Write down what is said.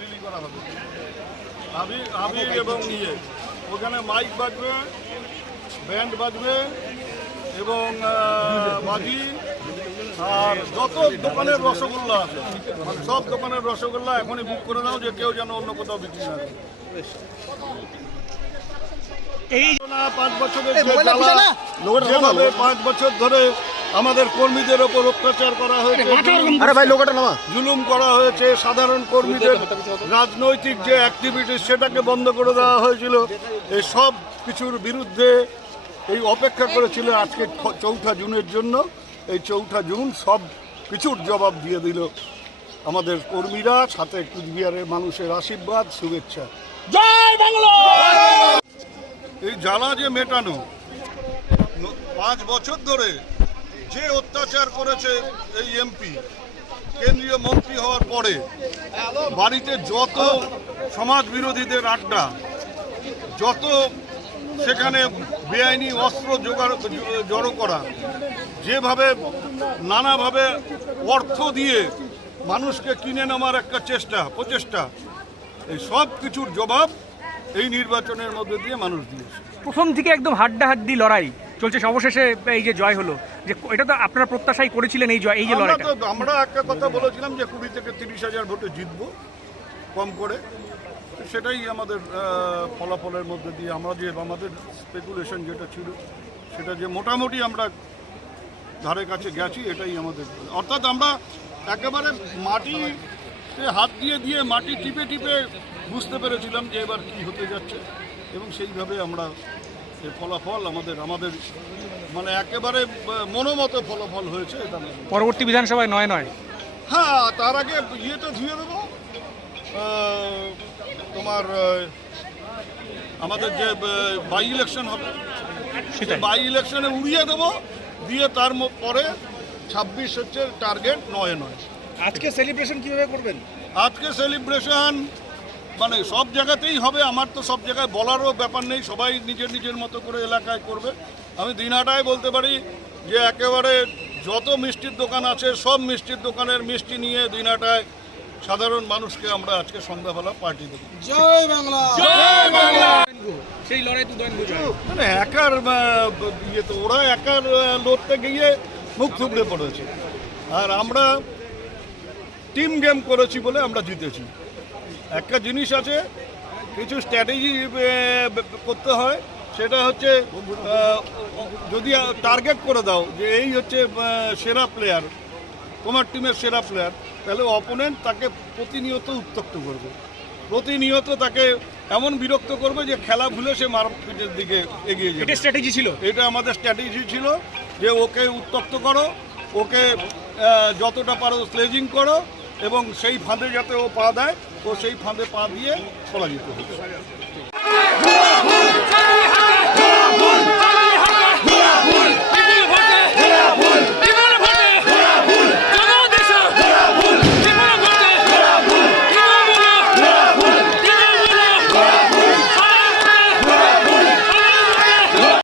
Really করা হবে আবির এবং নিয়ে ওখানে মাইক বাজবে, ব্যান্ড বাজবে এবং বাজি, আর যত দোকানের রসগোল্লা আছে মানে সব দোকানের রসগোল্লা এখনই বুক করে দাও, যে কেউ যেন অন্য কোথাও বিক্রি না করে। এই 5 বছরের যেভাবে 5 বছর ধরে আমাদের কর্মীদের ওপর অত্যাচার করা হয়েছে, জুলুম করা হয়েছে, সাধারণ কর্মীদের রাজনৈতিক যে অ্যাক্টিভিটি সেটাকে বন্ধ করে দেওয়া হয়েছিল, এই সব কিছুর বিরুদ্ধে এই অপেক্ষা করেছিল আজকে 4 জুনের জন্য। এই 4 জুন সব কিছুর জবাব দিয়ে দিল আমাদের কর্মীরা, সাথে কুচবিহারের মানুষের আশীর্বাদ, শুভেচ্ছা। জয় বাংলা! এই জ্বালা যে মেটানো, 5 বছর ধরে যে অত্যাচার করেছে এই এমপি, কেন্দ্রীয় মন্ত্রী হওয়ার পরে বাড়িতে যত সমাজ বিরোধীদের আড্ডা, যত সেখানে বেআইনি অস্ত্র জড়ো করা, যেভাবে নানাভাবে অর্থ দিয়ে মানুষকে কিনে নেওয়ার একটা প্রচেষ্টা, এই সব কিছুর জবাব এই নির্বাচনের মধ্যে দিয়ে মানুষ দিয়েছে। প্রথম থেকে একদম হাড্ডাহাড্ডি লড়াই চলছে, সর্বশেষে এই যে জয় হলো, যে এটা তো আপনারা প্রত্যাশাই করেছিলেন এই জয়, এই যে লড়াইটা। আমরা একটা কথা বলেছিলাম যে 20 থেকে 30,000 ভোটে জিতবো কম করে, সেটাই আমাদের ফলাফলের মধ্যে দিয়ে আমাদের স্পেকুলেশন যেটা ছিল সেটা যে মোটামুটি আমরা ধারে কাছে গেছি, এটাই আমাদের। অর্থাৎ আমরা একেবারে মাটিতে হাত দিয়ে মাটি টিপে বুঝতে পেরেছিলাম যে এবার কি হতে যাচ্ছে, এবং সেইভাবে আমরা এই ফলাফল আমাদের মানে একেবারে মনোমত ফলাফল হয়েছে। এটা পরবর্তী বিধানসভায় 9 হ্যাঁ, তার আগে ইয়েটা ধুয়ে দেবো, তোমার আমাদের যে বাই ইলেকশন হবে সেটা বাই ইলেকশনে উড়িয়ে দেবো, দিয়ে তার পরে 26 হচ্ছে টার্গেট, 9। আজকে সেলিব্রেশন কিভাবে করবেন? আজকে সেলিব্রেশন মানে সব জায়গাতেই হবে, আমার তো সব জায়গায় বলারও ব্যাপার নেই, সবাই নিজের মতো করে এলাকায় করবে। আমি দিনহাটায় বলতে পারি যে একেবারে যত মিষ্টির দোকান আছে সব মিষ্টির দোকানের মিষ্টি নিয়ে দিনহাটায় সাধারণ মানুষকে আমরা আজকে সন্ধ্যাবেলা পার্টি দেবো। জয় বাংলা! জয় বাংলা! সেই লড়াই তো মানে একার তো ওরা একার লড়তে গিয়ে মুখ থুবড়ে পড়েছে, আর আমরা টিম গেম করেছি বলে আমরা জিতেছি। একটা জিনিস আছে, কিছু স্ট্র্যাটেজি করতে হয়, সেটা হচ্ছে যদি টার্গেট করে দাও যে এই হচ্ছে সেরা প্লেয়ার, তোমার টিমের সেরা প্লেয়ার, তাহলে অপোনেন্ট তাকে প্রতিনিয়ত উত্ত্যক্ত করবে, প্রতিনিয়ত তাকে এমন বিরক্ত করবে যে খেলা ভুলে সে মারপিটের দিকে এগিয়ে যাবে। এটা স্ট্র্যাটেজি ছিল, এটা আমাদের স্ট্র্যাটেজি ছিল যে ওকে উত্ত্যক্ত করো, ওকে যতটা পারো স্লেজিং করো, এবং সেই ফাঁদে যাতে ও পা দেয়, ও সেই ফাঁদে পা দিয়ে পরাজিত হবে।